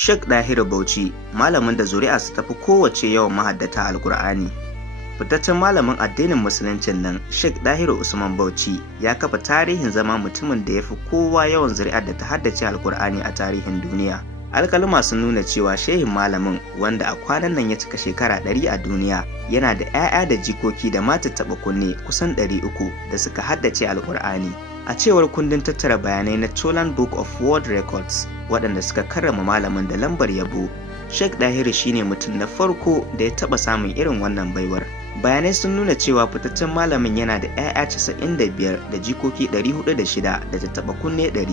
Sheikh Dahiru Bauchi, malamin da zuri'arsa tafi kowace yawan mahaddata Alkur'ani. Fitaccen malamin addinin musuluncin nan, Sheikh Dahiru Usman Bauchi, ya kafa tarihin zama mutumin da ya fi kowa yawan zuri'ar da ta haddace Alkur'ani a tarihin duniya. Alkaluma sun nuna cewa shehin malamin, wanda a kwanan nan ya cika shekara 100 a duniya, yana da 'ya'ya da jikoki da mata taɓa kunne kusan 300 da suka haddace Alkur'ani. A cewar kundin tattara bayanai na Tolan Book of World Records, waɗanda suka karrama malamin da lambar yabo, Sheikh Dahiru shine mutum na farko da ya taɓa samun irin wannan baiwar. Bayanai sun nuna cewa fitaccen malamin yana da 'ya'ya 95 da jikoki 406 da tattaɓa kunne 100.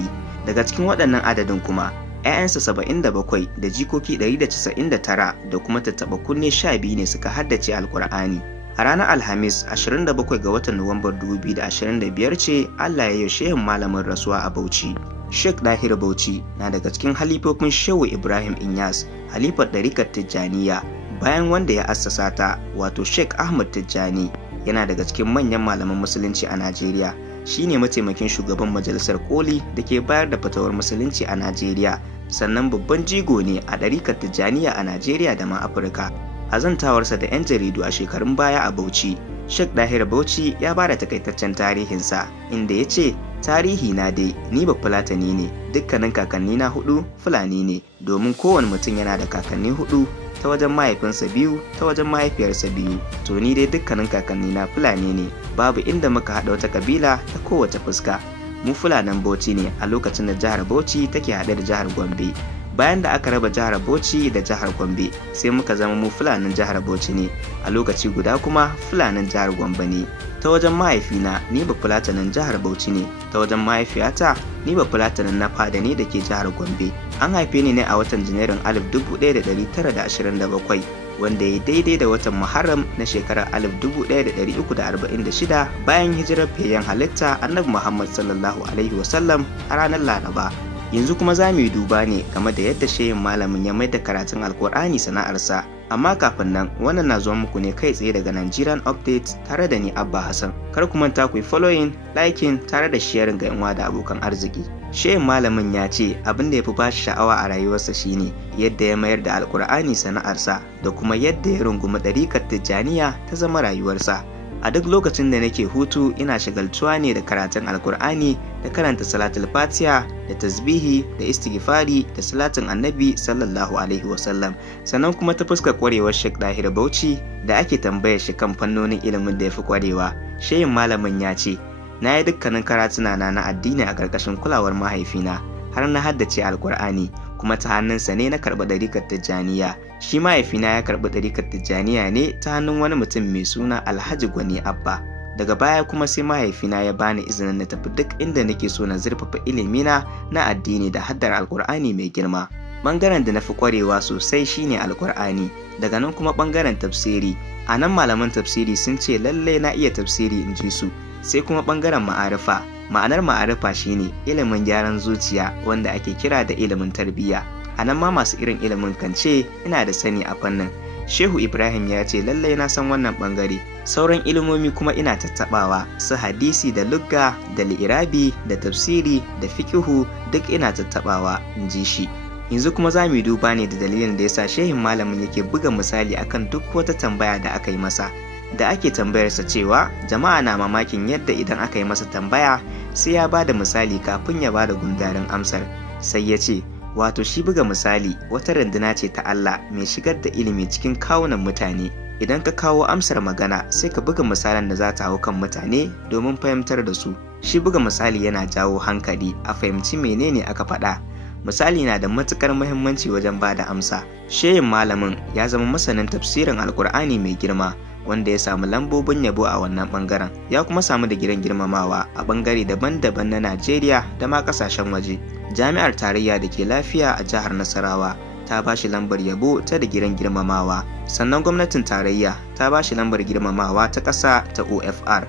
Daga cikin waɗannan adadin kuma, 'ya'yansa 77 da jikoki 199 da kuma tattaɓa kunne 12 ne suka haddace Alkur'ani. A ranar Alhamis 27 ga watan Nuwambar 2025 ce Allah ya yi shehin malamin rasuwa a Bauchi. Sheikh Dahiru Bauchi na daga cikin halifofin Shehu Ibrahim Inyas, halifar ɗarikar Tijjaniya, bayan wanda ya assasa ta, wato Sheikh Ahmad Tijjani, yana daga cikin manyan malaman musulunci a Najeriya. Shi ne mataimakin shugaban majalisar koli da ke bayar da fatawar musulunci a Najeriya, sannan babban jigo ne a ɗarikar Tijjaniya a Najeriya da ma Afirka. A zantawarsa da 'yan jaridu a shekarun baya a Bauchi, Sheikh Dahiru Bauchi ya ba da takaitaccen tarihinsa, inda ya ce, "Tarihi na dai, ni ba Fulatani ne, dukkanin kakanni na 4 Fulani ne, domin kowane mutum yana da kakanni 4, ta wajen mahaifinsa 2, ta wajen mahaifiyarsa 2, to ni dai dukkanin kakanni na Fulani ne, babu inda muka haɗa wata kabila ta kowace fuska. Mu Fulanan Bauchi ne a lokacin da jihar Bauchi take haɗe da jihar Gombe. Bayan da aka raba jihar Bauchi da jihar Gombe, sai muka zama mu Fulanin jihar Bauchi ne, a lokaci guda kuma Fulanin jihar Gombe ne. Ta wajen mahaifina ni ba Fulatanin jihar Bauchi ne, ta wajen mahaifiyata ni ba Fulatanin na Fada ne da ke jihar Gombe. An haife ni ne a watan Janairun 1927, wanda ya daidai da watan Muharram na shekarar 1346 bayan hijirar fiyayyen halitta Annabi Muhammad sallallahu alaihi wasallam a ranar Laraba. Yanzu kuma za mu yi duba ne game da yadda shehin malamin ya mai da karatun Alkur'ani sana'arsa. Amma kafin nan, wannan na zuwa muku ne kai tsaye daga Nigerian Update tare da ni Abba Hassan. Kar ku manta ku yi following, liking tare da sharing ga 'yan uwa da abokan arziki. Shehin malamin ya ce abin da ya fi ba shi sha'awa a rayuwarsa shine yadda ya mayar da Alkur'ani sana'arsa da kuma yadda ya rungumi ɗarikar Tijjaniya ta zama rayuwarsa. A duk lokacin da nake hutu ina shagaltuwa ne da karatun Alkur'ani da karanta salatul fatiha da tasbihi da istighfari da salatin annabi sallallahu alaihi wasallam. Sannan kuma ta fuskar kwarewar Sheikh Dahiru Bauchi da ake tambayar shi kan fannonin ilimin da ya fi kwarewa, shehin malamin ya ce, "Na yi dukkanin karatuna na addini a ƙarƙashin kulawar mahaifina, har na haddace Alkur'ani, kuma ta hannunsa ne na karɓi ɗarikar Tijjaniya. Shi mahaifina ya karɓi ɗarikar Tijjaniya ne ta hannun wani mutum mai suna Alhaji Gwani Abba. Daga baya kuma sai mahaifina ya bani izinin na tafi duk inda nake so na zurfafa ilimina na addini da haddar Alkur'ani mai girma. Bangaren da na fi kwarewa sosai shine Alkur'ani, daga nan kuma bangaren tafsiri. A nan malaman tafsiri sun ce lallai na iya tafsiri in ji su. Sai kuma bangaren ma'arifa. Ma'anar ma'arifa shine ilimin gyaran zuciya wanda ake kira da ilimin tarbiyya. A nan ma masu irin ilimin kan ce ina da sani a fannin. Shehu Ibrahim ya ce lallai na san wannan bangare. Sauran ilimomi kuma ina tattabawa, su hadisi da lugga da li'irabi da tafsiri da fikihu duk ina tattabawa, in ji shi. Yanzu kuma za mu duba ne da dalilin da yasa shehin malamin yake buga misali akan duk wata tambaya da aka yi masa. Da ake tambayarsa cewa jama'a na mamakin yadda idan aka yi masa tambaya sai ya bada misali kafin ya bada gundarin amsar. Sai ya ce, wato shi buga misali wata runduna ce ta Allah mai shigar da ilimi cikin kawunan mutane. Idan ka kawo amsar magana sai ka buga misalan da za ta hau kan mutane domin fahimtar da su. Shi buga misali yana jawo hankali a fahimci menene aka faɗa. Misali na da matukar muhimmanci wajen bada amsa. Shehin malamin ya zama masanin tafsirin Alkur'ani mai girma, wanda ya samu lambobin yabo a wannan bangaren, ya kuma samu da gidan girmamawa a bangare daban-daban na Najeriya da ma kasashen waje. Jami'ar tarayya da ke lafiya a jihar Nasarawa ta ba shi lambar yabo ta da gidan girmamawa, sannan gwamnatin tarayya ta ba shi lambar girmamawa ta ƙasa ta OFR.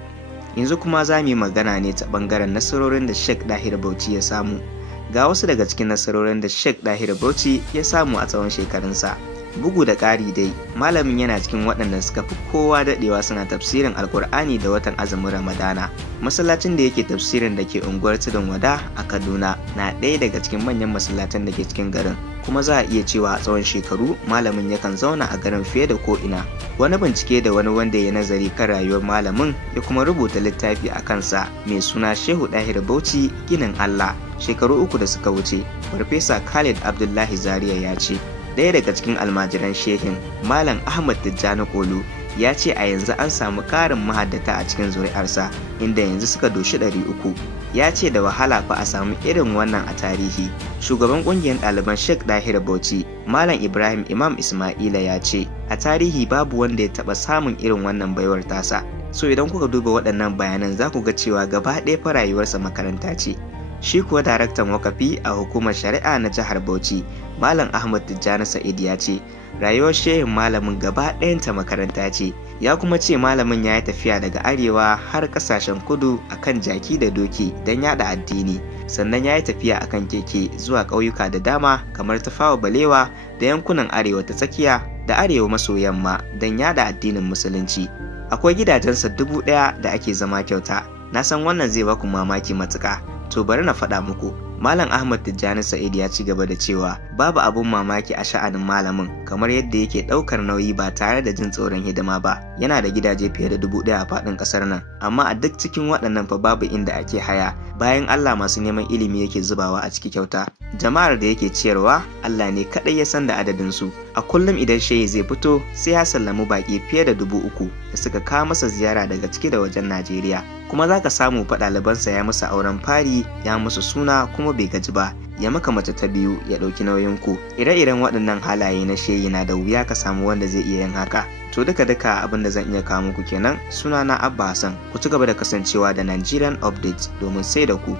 Yanzu kuma za mu yi magana ne ta bangaren nasarorin da Sheikh Dahiru Bauchi ya samu. Ga wasu daga cikin nasarorin da Sheikh Dahiru Bauchi ya samu a tsawon shekarunsa. Bugu da ƙari dai, malamin yana cikin waɗanda suka fi kowa daɗewa suna tafsirin Alkur'ani da watan azumin Ramadana. Masallacin da yake tafsirin da ke unguwar Tudun Wada a Kaduna na ɗaya daga cikin manyan masallatan da ke cikin garin, kuma za a iya cewa a tsawon shekaru malamin yakan zauna a garin fiye da ko'ina. Wani bincike da wani wanda ya nazari kan rayuwar malamin ya kuma rubuta littafi a kansa mai suna Shehu Ɗahir Bauchi Ginin Allah shekaru 3 da suka wuce, Farfesa Khalid Abdullahi Zaria ya ce ɗaya daga cikin almajiran shehin Malam Ahmad Tijjani Kolu ya ce a yanzu an samu ƙarin mahaddata a cikin zuri'arsa inda yanzu suka doshi 300. Ya ce da wahala fa a samu irin wannan a tarihi. Shugaban ƙungiyar ɗaliban Sheikh Ɗahir Bauchi Malam Ibrahim Imam Ismaila ya ce a tarihi babu wanda ya taɓa samun irin wannan baiwar tasa. So idan kuka duba waɗannan bayanan za ku ga cewa gaba ɗaya fa rayuwarsa makaranta ce. Shi kuwa daraktan wakafi a hukumar shari'a na jihar Bauchi Malam Ahmad Tijjani Sa'id ya ce rayuwar shehin malamin gaba ɗayanta makaranta ce. Ya kuma ce malamin ya yi tafiya daga arewa har ƙasashen kudu akan jaki da doki don yada addini, sannan ya yi tafiya akan keke zuwa ƙauyuka da dama kamar Tafawa Balewa da yankunan arewa ta tsakiya da arewa maso yamma don yada addinin musulunci. Akwai gidajensa 1000 da ake zama kyauta. Na san wannan zai baku mamaki matuƙa. To bari na faɗa muku, Malam Ahmad Tijjani Sa'id ya ci gaba da cewa babu abun mamaki a sha'anin malamin kamar yadda yake ɗaukar nauyi ba tare da jin tsoron hidima ba. Yana da gidaje fiye da 1000 a faɗin ƙasar nan, amma a duk cikin waɗannan fa babu inda ake haya. Bayan Allah masu neman ilimi yake zubawa a ciki kyauta. Jama'ar da yake ciyarwa Allah ne kaɗai ya san da adadin su. A kullum idan shehi zai fito sai ya sallami baƙi fiye da 3000 da suka kawo masa ziyara daga ciki da wajen Najeriya. Kuma za ka samu fa ɗalibansa ya musu auren fari, ya musu suna kuma bai gaji ba, ya maka mace ta biyu ya ɗauki nauyin ku. Ire-iren waɗannan halaye na shehi na da wuya ka samu wanda zai iya yin haka. To duka abin da zan iya kawo muku kenan. Sunana Abba Hassan. Ku ci gaba da kasancewa da Nigerian Updates domin sai da ku.